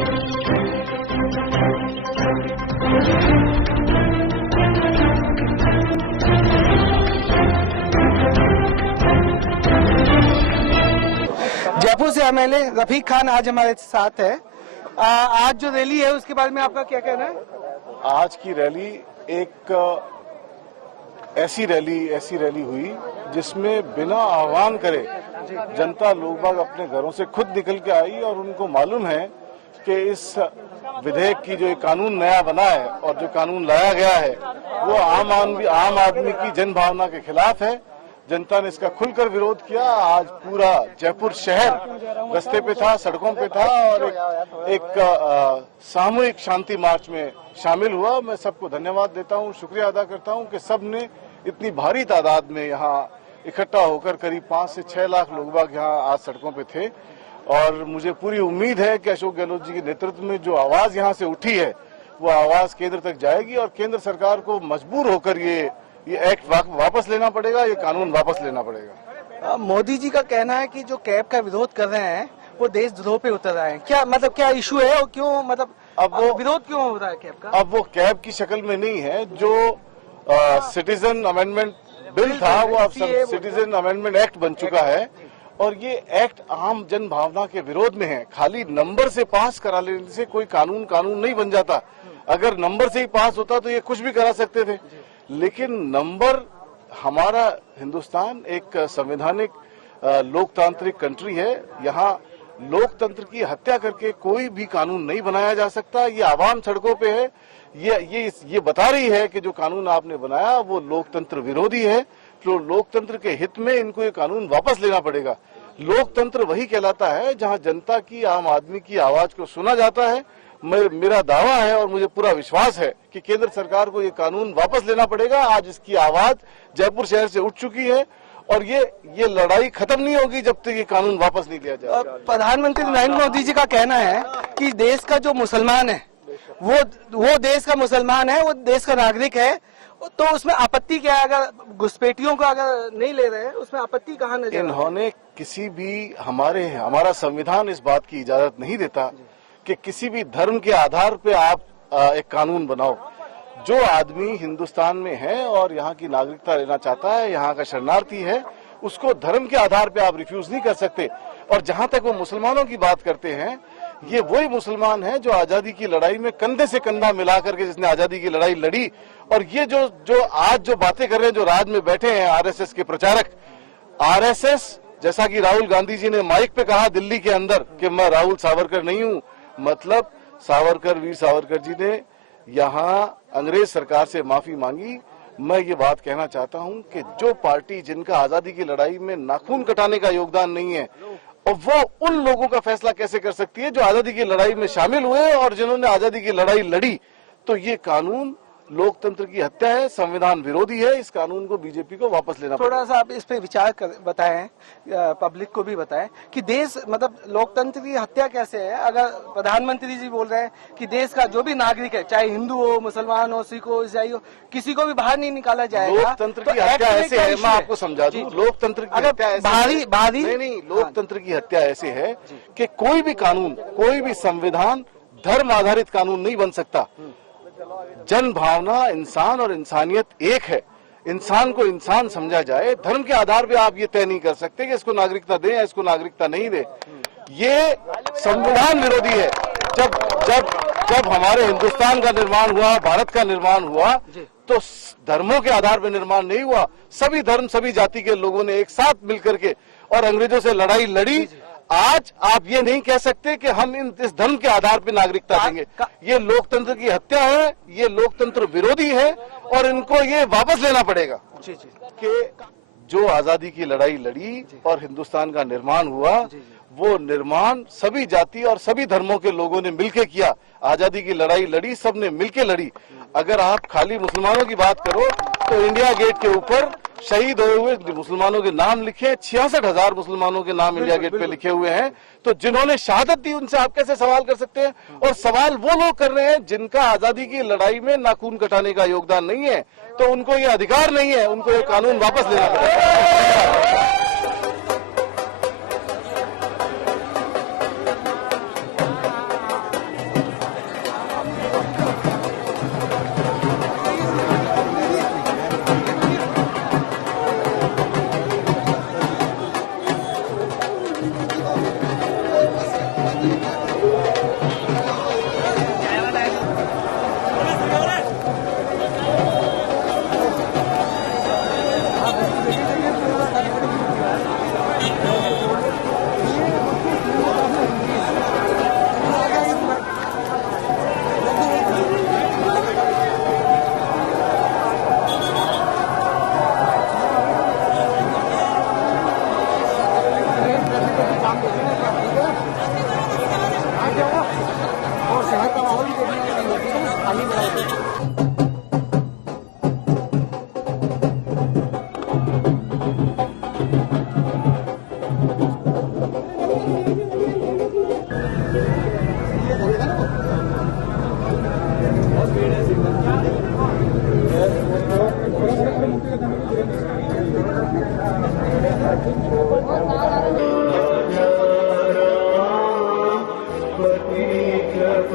जयपुर से एमएलए रफीक खान आज हमारे साथ है। आज जो रैली है उसके बारे में आपका क्या कहना है? आज की रैली एक ऐसी रैली हुई जिसमें बिना आह्वान करे जनता लोग बाग अपने घरों से खुद निकल के आई और उनको मालूम है कि इस विधेयक की जो एक कानून नया बना है और जो कानून लाया गया है वो आम आदमी की जन भावना के खिलाफ है। जनता ने इसका खुलकर विरोध किया। आज पूरा जयपुर शहर रास्ते पे था, सड़कों पे था और एक सामूहिक शांति मार्च में शामिल हुआ। मैं सबको धन्यवाद देता हूं, शुक्रिया अदा करता हूं कि सबने इतनी भारी तादाद में यहाँ इकट्ठा होकर करीब 5 से 6 लाख लोग बाग यहाँ आज सड़कों पे थे। और मुझे पूरी उम्मीद है कि अशोक गहलोत जी के नेतृत्व में जो आवाज यहाँ से उठी है वो आवाज केंद्र तक जाएगी और केंद्र सरकार को मजबूर होकर ये एक्ट वापस लेना पड़ेगा, ये कानून वापस लेना पड़ेगा। मोदी जी का कहना है कि जो कैब का विरोध कर रहे हैं वो देशद्रोह पे उतर रहे हैं। क्या मतलब क्या इशू है और क्यों मतलब अब वो विरोध क्यों हो रहा है कैब का? अब वो कैब की शक्ल में नहीं है। जो सिटीजन अमेंडमेंट बिल था वो अब सिटीजन अमेंडमेंट एक्ट बन चुका है और ये एक्ट आम जन भावना के विरोध में है। खाली नंबर से पास करा लेने से कोई कानून नहीं बन जाता। अगर नंबर से ही पास होता तो ये कुछ भी करा सकते थे, लेकिन नंबर हमारा हिंदुस्तान एक संवैधानिक लोकतांत्रिक कंट्री है। यहाँ लोकतंत्र की हत्या करके कोई भी कानून नहीं बनाया जा सकता। ये आवाम सड़कों पे है, ये बता रही है कि जो कानून आपने बनाया वो लोकतंत्र विरोधी है। तो लोकतंत्र के हित में इनको ये कानून वापस लेना पड़ेगा। लोकतंत्र वही कहलाता है जहाँ जनता की, आम आदमी की आवाज को सुना जाता है। मेरा दावा है और मुझे पूरा विश्वास है कि केंद्र सरकार को ये कानून वापस लेना पड़ेगा। आज इसकी आवाज जयपुर शहर से उठ चुकी है और ये लड़ाई खत्म नहीं होगी जब तक ये कानून वापस नहीं लिया जाए। प्रधानमंत्री नरेंद्र मोदी जी का कहना है कि देश का जो मुसलमान है वो देश का मुसलमान है, वो देश का नागरिक है, तो उसमें आपत्ति क्या है? अगर घुसपैठियों को अगर नहीं ले रहे हैं उसमें आपत्ति कहाँ नजर? इन्होंने किसी भी हमारा संविधान इस बात की इजाजत नहीं देता कि किसी भी धर्म के आधार पे आप एक कानून बनाओ। जो आदमी हिंदुस्तान में है और यहाँ की नागरिकता लेना चाहता है, यहाँ का शरणार्थी है, उसको धर्म के आधार पे आप रिफ्यूज नहीं कर सकते। और जहाँ तक वो मुसलमानों की बात करते हैं, ये वही मुसलमान है जो आजादी की लड़ाई में कंधे से कंधा मिला करके जिसने आजादी की लड़ाई लड़ी। और ये जो आज जो बातें कर रहे हैं, जो राज में बैठे हैं आरएसएस के प्रचारक, आरएसएस जैसा कि राहुल गांधी जी ने माइक पे कहा दिल्ली के अंदर कि मैं राहुल सावरकर नहीं हूँ, मतलब वीर सावरकर जी ने यहाँ अंग्रेज सरकार से माफी मांगी। मैं ये बात कहना चाहता हूँ कि जो पार्टी जिनका आजादी की लड़ाई में नाखून कटाने का योगदान नहीं है, और वो उन लोगों का फैसला कैसे कर सकती है जो आजादी की लड़ाई में शामिल हुए और जिन्होंने आजादी की लड़ाई लड़ी। तो ये कानून लोकतंत्र की हत्या है, संविधान विरोधी है। इस कानून को बीजेपी को वापस लेना पड़ेगा। थोड़ा सा आप इस पे विचार बताएं, पब्लिक को भी बताएं कि देश मतलब लोकतंत्र की हत्या कैसे है। अगर प्रधानमंत्री जी बोल रहे हैं कि देश का जो भी नागरिक है, चाहे हिंदू हो, मुसलमान हो, सिख हो, ईसाई हो, किसी को भी बाहर नहीं निकाला जाएगा। लोकतंत्र की हत्या ऐसे है, मैं आपको समझा दूं, लोकतंत्र की हत्या ऐसे नहीं, लोकतंत्र की हत्या ऐसे है कि कोई भी कानून, कोई भी संविधान धर्म आधारित कानून नहीं बन सकता। जन भावना, इंसान और इंसानियत एक है। इंसान को इंसान समझा जाए। धर्म के आधार पे आप ये तय नहीं कर सकते कि इसको नागरिकता दें या इसको नागरिकता नहीं दें। ये संविधान विरोधी है। जब हमारे हिंदुस्तान का निर्माण हुआ, भारत का निर्माण हुआ, तो धर्मों के आधार पर निर्माण नहीं हुआ। सभी धर्म, सभी जाति के लोगों ने एक साथ मिलकर के और अंग्रेजों से लड़ाई लड़ी। आज आप ये नहीं कह सकते कि हम इस धर्म के आधार पर नागरिकता देंगे। ये लोकतंत्र की हत्या है, ये लोकतंत्र विरोधी है और इनको ये वापस लेना पड़ेगा। कि जो आजादी की लड़ाई लड़ी और हिंदुस्तान का निर्माण हुआ, वो निर्माण सभी जाति और सभी धर्मों के लोगों ने मिलकर किया। आजादी की लड़ाई लड़ी, सबने मिलकर लड़ी। अगर आप खाली मुसलमानों की बात करो तो इंडिया गेट के ऊपर शहीद हुए हुए मुसलमानों के नाम लिखे, 66,000 मुसलमानों के नाम इंडिया गेट पे लिखे हुए हैं। तो जिन्होंने शहादत दी उनसे आप कैसे सवाल कर सकते हैं? और सवाल वो लोग कर रहे हैं जिनका आजादी की लड़ाई में नाखून कटाने का योगदान नहीं है, तो उनको ये अधिकार नहीं है, उनको ये कानून वापस लेना पड़ेगा। गणपति कृपावती